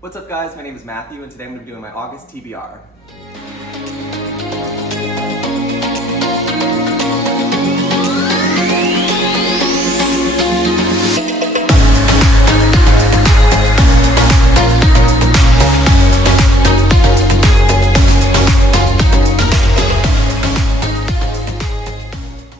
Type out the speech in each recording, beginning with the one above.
What's up guys, my name is Matthew and today I'm going to be doing my August TBR.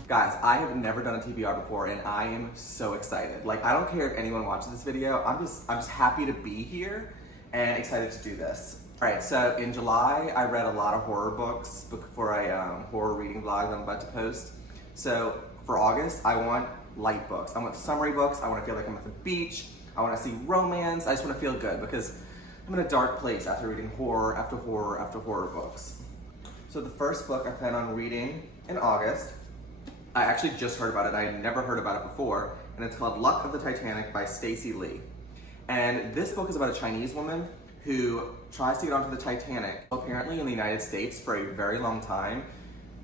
Guys, I have never done a TBR before and I am so excited. Like, I don't care if anyone watches this video, I'm just happy to be here and excited to do this. Alright, so in July, I read a lot of horror books for a horror reading vlog that I'm about to post. So for August, I want light books. I want summary books, I want to feel like I'm at the beach, I want to see romance, I just want to feel good because I'm in a dark place after reading horror after horror after horror books. So the first book I plan on reading in August, I actually just heard about it, I had never heard about it before, and it's called Luck of the Titanic by Stacey Lee. And this book is about a Chinese woman who tries to get onto the Titanic. Apparently in the United States for a very long time,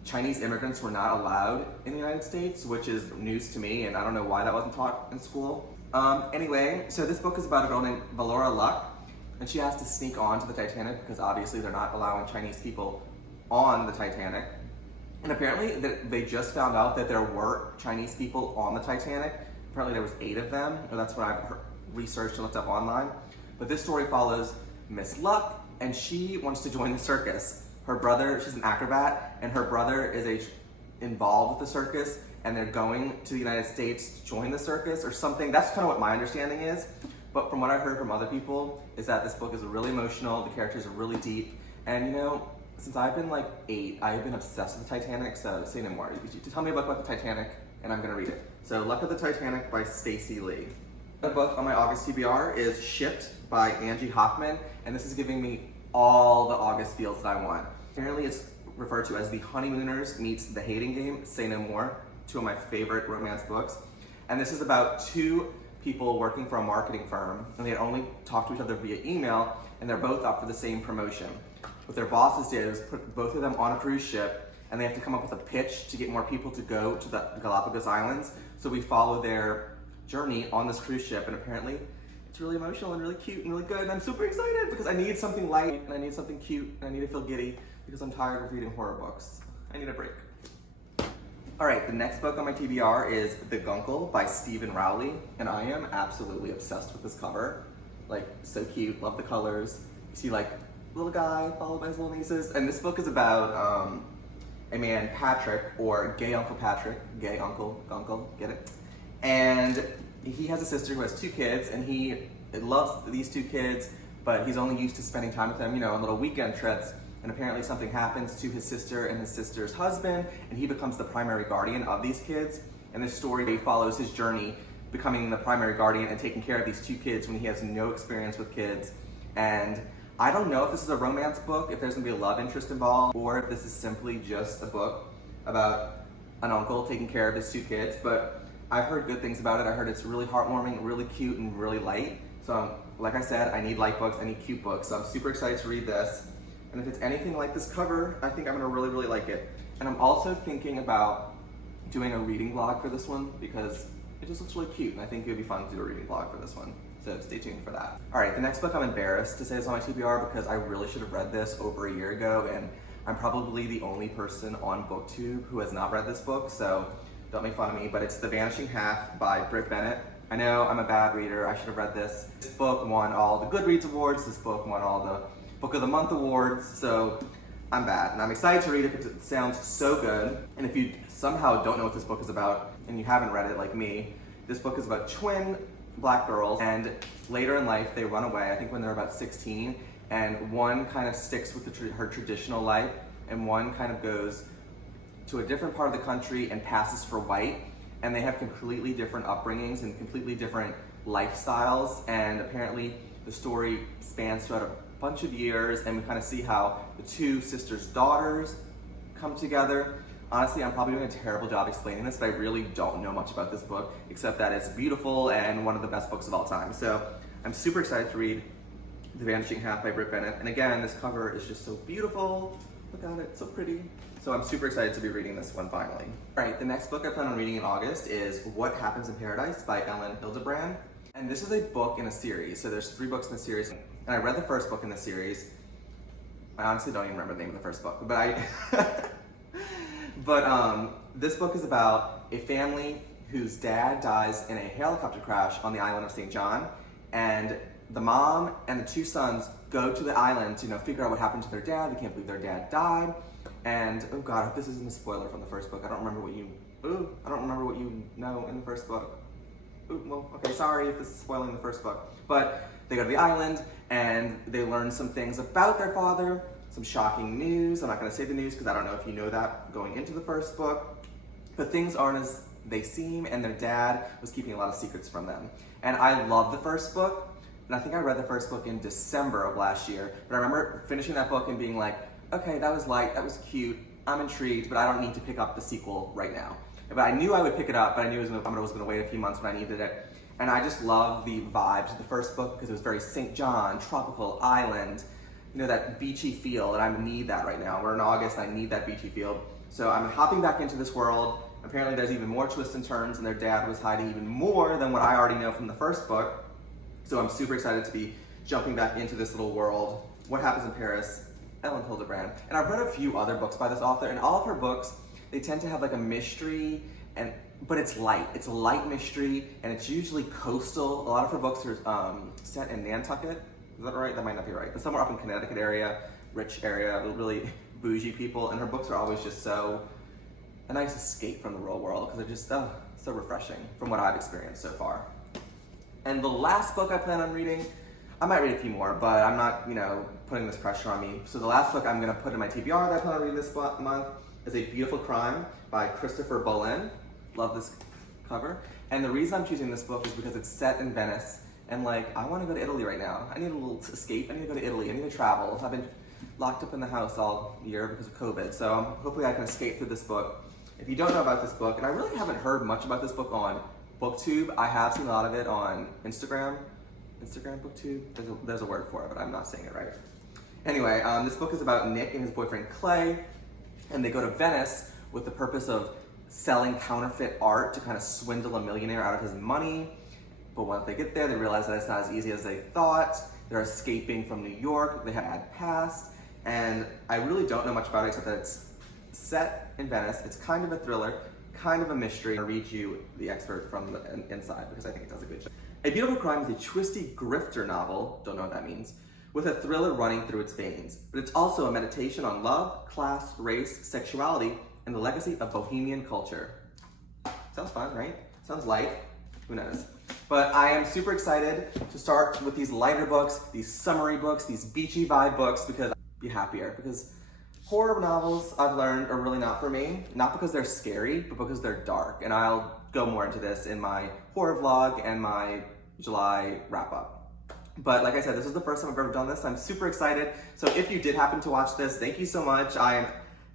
Chinese immigrants were not allowed in the United States, which is news to me, and I don't know why that wasn't taught in school. Anyway, so this book is about a girl named Valora Luck, and she has to sneak onto the Titanic because obviously they're not allowing Chinese people on the Titanic. And apparently they just found out that there were Chinese people on the Titanic. Apparently there was 8 of them, or that's what I've researched and looked up online. But this story follows Miss Luck, and she wants to join the circus. Her brother, she's an acrobat, and her brother is involved with the circus, and they're going to the United States to join the circus or something. That's kind of what my understanding is. But from what I've heard from other people is that this book is really emotional, the characters are really deep, and you know, since I've been like 8, I've been obsessed with the Titanic, so say no more. You tell me a book about the Titanic, and I'm gonna read it. So Luck of the Titanic by Stacey Lee. The book on my August TBR is Shipped by Angie Hoffman, and this is giving me all the August feels that I want. Apparently it's referred to as The Honeymooners meets The Hating Game, Say No More, 2 of my favorite romance books. And this is about 2 people working for a marketing firm, and they had only talked to each other via email, and they're both up for the same promotion. What their bosses did was put both of them on a cruise ship, and they have to come up with a pitch to get more people to go to the Galapagos Islands. So we follow their journey on this cruise ship, and apparently it's really emotional and really cute and really good, and I'm super excited because I need something light, and I need something cute, and I need to feel giddy because I'm tired of reading horror books. I need a break. Alright, the next book on my TBR is The Gunkle by Stephen Rowley, and I am absolutely obsessed with this cover. Like, so cute, love the colors. You see like little guy followed by his little nieces, and this book is about a man, Patrick, or gay Uncle Patrick, gay uncle, Gunkle, get it? And he has a sister who has 2 kids, and he loves these 2 kids, but he's only used to spending time with them, you know, on little weekend trips, and apparently something happens to his sister and his sister's husband, and he becomes the primary guardian of these kids, and this story follows his journey becoming the primary guardian and taking care of these 2 kids when he has no experience with kids. And I don't know if this is a romance book, if there's gonna be a love interest involved, or if this is simply just a book about an uncle taking care of his 2 kids, but I've heard good things about it. I heard it's really heartwarming, really cute, and really light. So like I said, I need light books, I need cute books, so I'm super excited to read this. And if it's anything like this cover, I think I'm gonna really, really like it. And I'm also thinking about doing a reading vlog for this one because it just looks really cute, and I think it would be fun to do a reading vlog for this one. So stay tuned for that. All right, the next book I'm embarrassed to say is on my TBR because I really should have read this over a year ago, and I'm probably the only person on BookTube who has not read this book, so don't make fun of me, but it's The Vanishing Half by Britt Bennett. I know I'm a bad reader, I should have read this. This book won all the Goodreads awards, this book won all the Book of the Month awards, so I'm bad. And I'm excited to read it because it sounds so good. And if you somehow don't know what this book is about, and you haven't read it like me, this book is about twin black girls, and later in life they run away, I think when they're about 16, and one kind of sticks with her traditional life, and one kind of goes to a different part of the country and passes for white, and they have completely different upbringings and completely different lifestyles, and apparently the story spans throughout a bunch of years, and we kind of see how the 2 sisters' daughters come together. Honestly, I'm probably doing a terrible job explaining this, but I really don't know much about this book, except that it's beautiful and one of the best books of all time. So I'm super excited to read The Vanishing Half by Britt Bennett. And again, this cover is just so beautiful. Look at it, it's so pretty. So I'm super excited to be reading this one finally. All right, the next book I plan on reading in August is What Happens in Paradise by Ellen Hildebrand. And this is a book in a series. So there's 3 books in the series. and I read the first book in the series. I honestly don't even remember the name of the first book, but this book is about a family whose dad dies in a helicopter crash on the island of St. John, and the mom and the two sons go to the island to figure out what happened to their dad. They can't believe their dad died, and oh god, I hope this isn't a spoiler from the first book. I don't remember what you know in the first book. Ooh, well, okay, sorry if this is spoiling the first book, but they go to the island and they learn some things about their father, some shocking news. I'm not going to say the news because I don't know if you know that going into the first book, but things aren't as they seem, and their dad was keeping a lot of secrets from them. And I love the first book, and I think I read the first book in December of last year, but I remember finishing that book and being like, okay, that was light, that was cute, I'm intrigued, but I don't need to pick up the sequel right now. But I knew I would pick it up, but I knew I was going to wait a few months when I needed it. And I just love the vibes of the first book because it was very St. John, tropical island, that beachy feel, and I need that right now. We're in August, and I need that beachy feel. So I'm hopping back into this world. Apparently there's even more twists and turns, and their dad was hiding even more than what I already know from the first book. So I'm super excited to be jumping back into this little world. What Happens in Paris, Ellen Hildebrand. And I've read a few other books by this author, and all of her books, they tend to have like a mystery, but it's light. It's a light mystery, and it's usually coastal. A lot of her books are set in Nantucket. Is that right? That might not be right. But somewhere up in Connecticut area, rich area, really bougie people. And her books are always just so a nice escape from the real world because they're just so refreshing from what I've experienced so far. And the last book I plan on reading, I might read a few more, but I'm not, putting this pressure on me. So the last book I'm gonna put in my TBR that I plan on reading this month is A Beautiful Crime by Christopher Bolin. Love this cover. And the reason I'm choosing this book is because it's set in Venice, and I want to go to Italy right now. I need a little escape. I need to go to Italy. I need to travel. I've been locked up in the house all year because of COVID, so hopefully I can escape through this book. If you don't know about this book, and I really haven't heard much about this book on BookTube, I have seen a lot of it on Instagram, BookTube, there's a word for it, but I'm not saying it right. Anyway, this book is about Nick and his boyfriend Clay, and they go to Venice with the purpose of selling counterfeit art to kind of swindle a millionaire out of his money. But once they get there, they realize that it's not as easy as they thought. They're escaping from New York, they had past, and I really don't know much about it except that it's set in Venice. It's kind of a thriller, kind of a mystery. I'll read you the expert from the inside because I think it does a good job. A Beautiful Crime is a twisty grifter novel, don't know what that means, with a thriller running through its veins. But it's also a meditation on love, class, race, sexuality, and the legacy of bohemian culture. Sounds fun, right? Sounds light, who knows? But I am super excited to start with these lighter books, these summery books, these beachy vibe books, because I'll be happier. Because horror novels, I've learned, are really not for me. Not because they're scary, but because they're dark. And I'll go more into this in my horror vlog and my July wrap up. But like I said, this is the first time I've ever done this. I'm super excited. So if you did happen to watch this, thank you so much. I am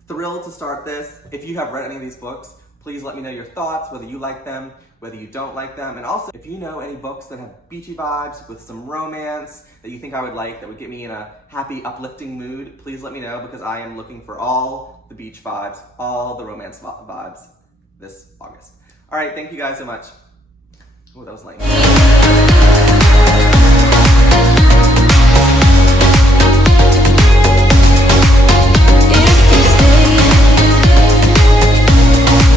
thrilled to start this. If you have read any of these books, please let me know your thoughts, whether you like them, whether you don't like them. And also, if you know any books that have beachy vibes with some romance that you think I would like, that would get me in a happy, uplifting mood, please let me know because I am looking for all the beach vibes, all the romance vibes this August. All right, thank you guys so much. Oh, that was lame.